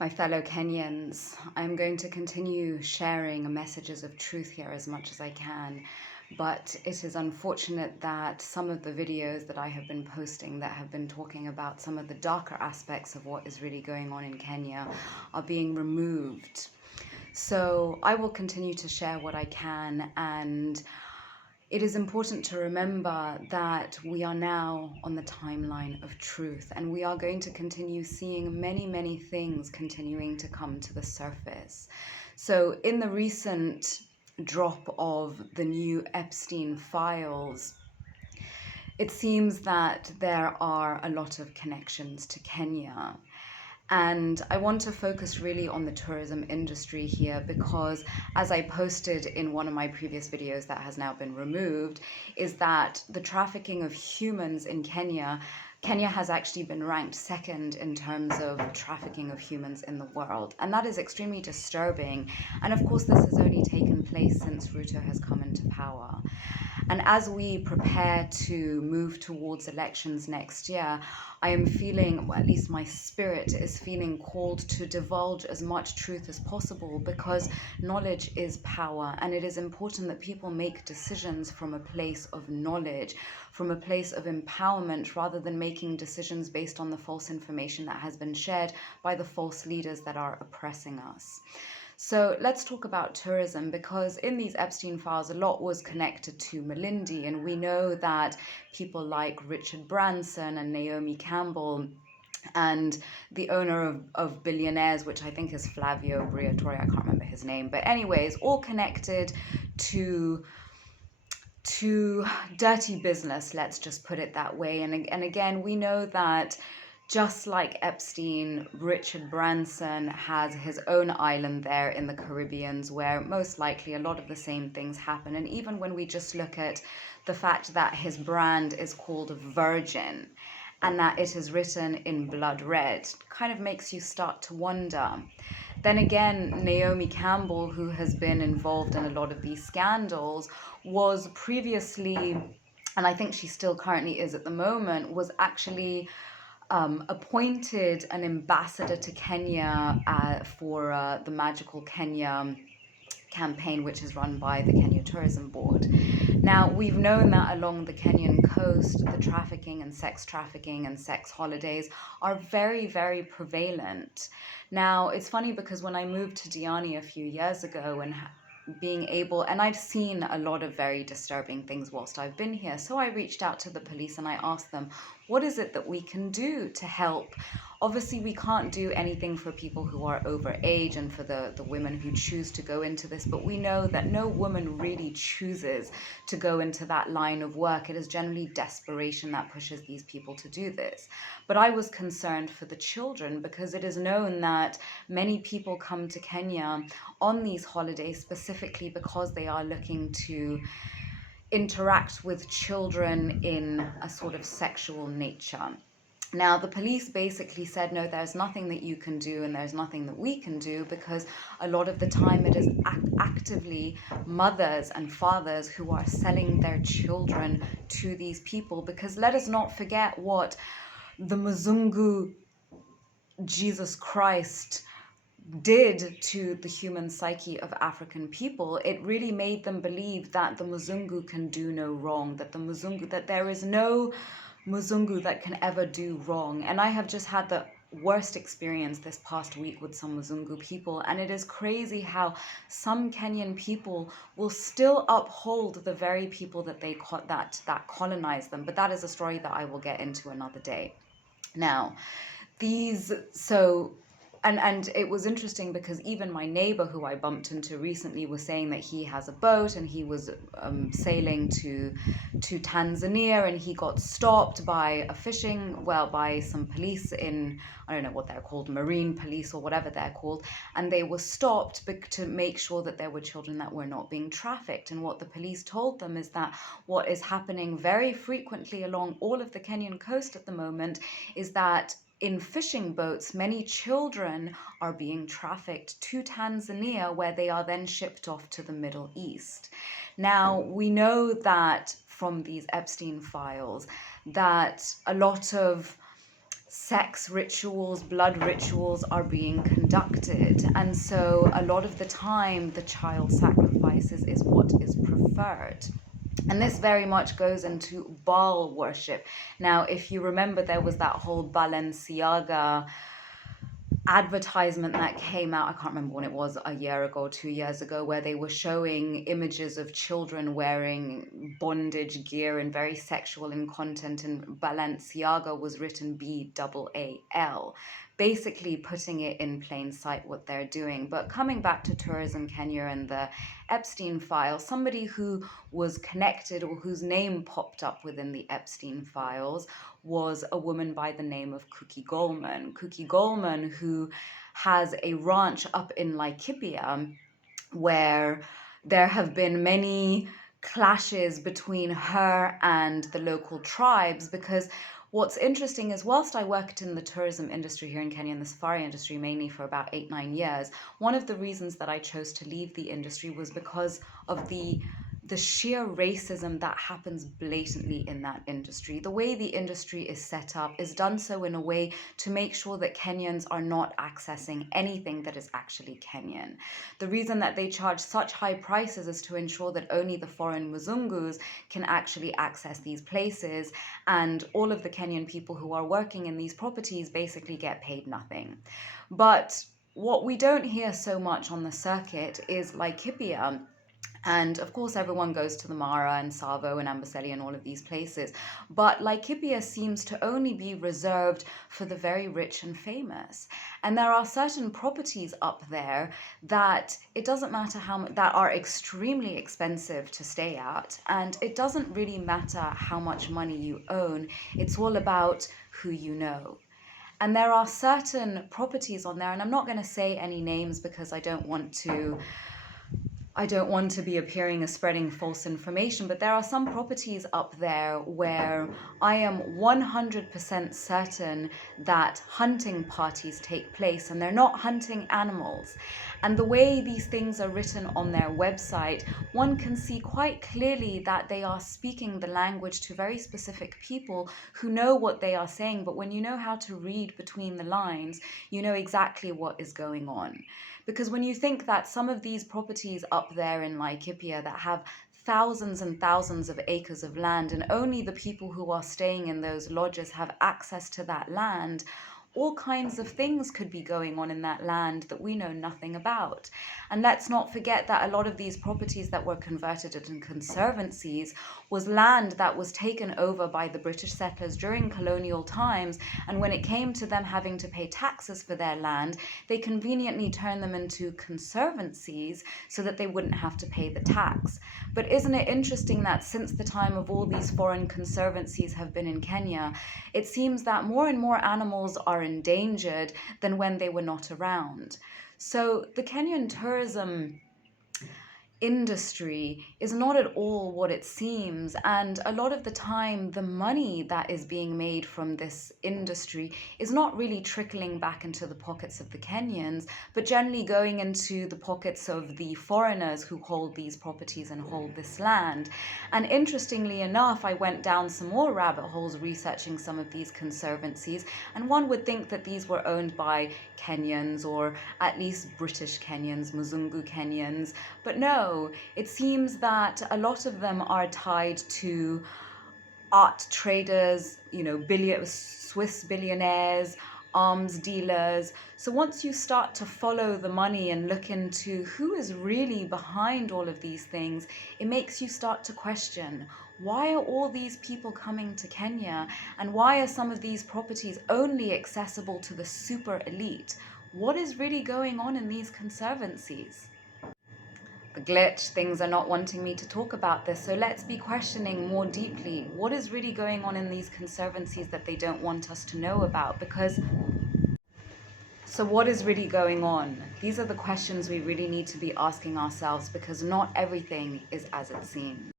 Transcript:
My fellow Kenyans, I'm going to continue sharing messages of truth here as much as I can, but it is unfortunate that some of the videos that I have been posting that have been talking about some of the darker aspects of what is really going on in Kenya are being removed. So I will continue to share what I can, and it is important to remember that we are now on the timeline of truth, and we are going to continue seeing many, many things continuing to come to the surface. So, in the recent drop of the new Epstein files, it seems that there are a lot of connections to Kenya. And I want to focus really on the tourism industry here because, as I posted in one of my previous videos that has now been removed, is that the trafficking of humans in Kenya has actually been ranked second in terms of trafficking of humans in the world. And that is extremely disturbing. And of course, this has only taken place since Ruto has come into power. And as we prepare to move towards elections next year, I am feeling, well, at least my spirit is feeling called to divulge as much truth as possible, because knowledge is power, and it is important that people make decisions from a place of knowledge, from a place of empowerment, rather than making decisions based on the false information that has been shared by the false leaders that are oppressing us. So let's talk about tourism, because in these Epstein files, a lot was connected to Malindi, and we know that people like Richard Branson and Naomi Campbell and the owner of Billionaires, which I think is Flavio Briatore, I can't remember his name, but anyways, all connected to dirty business, let's just put it that way. And again, we know that just like Epstein, Richard Branson has his own island there in the Caribbean, where most likely a lot of the same things happen. And even when we just look at the fact that his brand is called Virgin and that it is written in blood red, kind of makes you start to wonder. Then again, Naomi Campbell, who has been involved in a lot of these scandals, was previously, and I think she still currently is at the moment, was actually appointed an ambassador to Kenya for the Magical Kenya campaign, which is run by the Kenya Tourism Board. Now, we've known that along the Kenyan coast, the trafficking and sex holidays are very, very prevalent. Now, it's funny because when I moved to Diani a few years ago and being able, and I've seen a lot of very disturbing things whilst I've been here, so I reached out to the police and I asked them, what is it that we can do to help? Obviously, we can't do anything for people who are over age and for the women who choose to go into this, but we know that no woman really chooses to go into that line of work. It is generally desperation that pushes these people to do this. But I was concerned for the children, because it is known that many people come to Kenya on these holidays specifically because they are looking to interact with children in a sort of sexual nature. Now, the police basically said, no, there's nothing that you can do and there's nothing that we can do, because a lot of the time it is actively mothers and fathers who are selling their children to these people. Because let us not forget what the Mzungu Jesus Christ did to the human psyche of African people. It really made them believe that the Mzungu can do no wrong, that there is no Mzungu that can ever do wrong. And I have just had the worst experience this past week with some Mzungu people, and it is crazy how some Kenyan people will still uphold the very people that that colonized them. But that is a story that I will get into another day. Now, and it was interesting because even my neighbor who I bumped into recently was saying that he has a boat and he was sailing to Tanzania, and he got stopped by by some police in, I don't know what they're called, marine police or whatever they're called, and they were stopped to make sure that there were children that were not being trafficked. And what the police told them is that what is happening very frequently along all of the Kenyan coast at the moment is that in fishing boats, many children are being trafficked to Tanzania, where they are then shipped off to the Middle East. Now, we know that from these Epstein files that a lot of sex rituals, blood rituals are being conducted. And so a lot of the time, the child sacrifices is what is preferred. And this very much goes into Baal worship. Now, if you remember, there was that whole Balenciaga advertisement that came out, I can't remember when it was, a year ago, 2 years ago, where they were showing images of children wearing bondage gear and very sexual in content, and Balenciaga was written Baal, basically putting it in plain sight what they're doing. But coming back to Tourism Kenya and the Epstein file, somebody who was connected or whose name popped up within the Epstein files was a woman by the name of Cookie Goldman. Cookie Goldman, who has a ranch up in Laikipia, where there have been many clashes between her and the local tribes, because what's interesting is, whilst I worked in the tourism industry here in Kenya, in the safari industry mainly, for about 8-9 years, one of the reasons that I chose to leave the industry was because of the sheer racism that happens blatantly in that industry. The way the industry is set up is done so in a way to make sure that Kenyans are not accessing anything that is actually Kenyan. The reason that they charge such high prices is to ensure that only the foreign Muzungus can actually access these places, and all of the Kenyan people who are working in these properties basically get paid nothing. But what we don't hear so much on the circuit is Laikipia. And of course, everyone goes to the Mara and Savo and Amboseli and all of these places. But Laikipia seems to only be reserved for the very rich and famous. And there are certain properties up there that it doesn't matter how much, that are extremely expensive to stay at. And it doesn't really matter how much money you own. It's all about who you know. And there are certain properties on there, and I'm not going to say any names because I don't want to be appearing as spreading false information, but there are some properties up there where I am 100% certain that hunting parties take place, and they're not hunting animals. And the way these things are written on their website, one can see quite clearly that they are speaking the language to very specific people who know what they are saying. But when you know how to read between the lines, you know exactly what is going on. Because when you think that some of these properties up there in Laikipia that have thousands and thousands of acres of land, and only the people who are staying in those lodges have access to that land, all kinds of things could be going on in that land that we know nothing about. And let's not forget that a lot of these properties that were converted into conservancies was land that was taken over by the British settlers during colonial times, and when it came to them having to pay taxes for their land, they conveniently turned them into conservancies so that they wouldn't have to pay the tax. But isn't it interesting that since the time of all these foreign conservancies have been in Kenya, it seems that more and more animals are endangered than when they were not around. So the Kenyan tourism industry is not at all what it seems, and a lot of the time the money that is being made from this industry is not really trickling back into the pockets of the Kenyans, but generally going into the pockets of the foreigners who hold these properties and hold this land. And interestingly enough, I went down some more rabbit holes researching some of these conservancies, and one would think that these were owned by Kenyans, or at least British Kenyans, Muzungu Kenyans, but no, it seems that a lot of them are tied to art traders, Swiss billionaires, arms dealers. So once you start to follow the money and look into who is really behind all of these things, it makes you start to question, why are all these people coming to Kenya, and why are some of these properties only accessible to the super elite? What is really going on in these conservancies? The glitch, things are not wanting me to talk about this, so let's be questioning more deeply what is really going on in these conservancies that they don't want us to know about. So what is really going on? These are the questions we really need to be asking ourselves, because not everything is as it seems.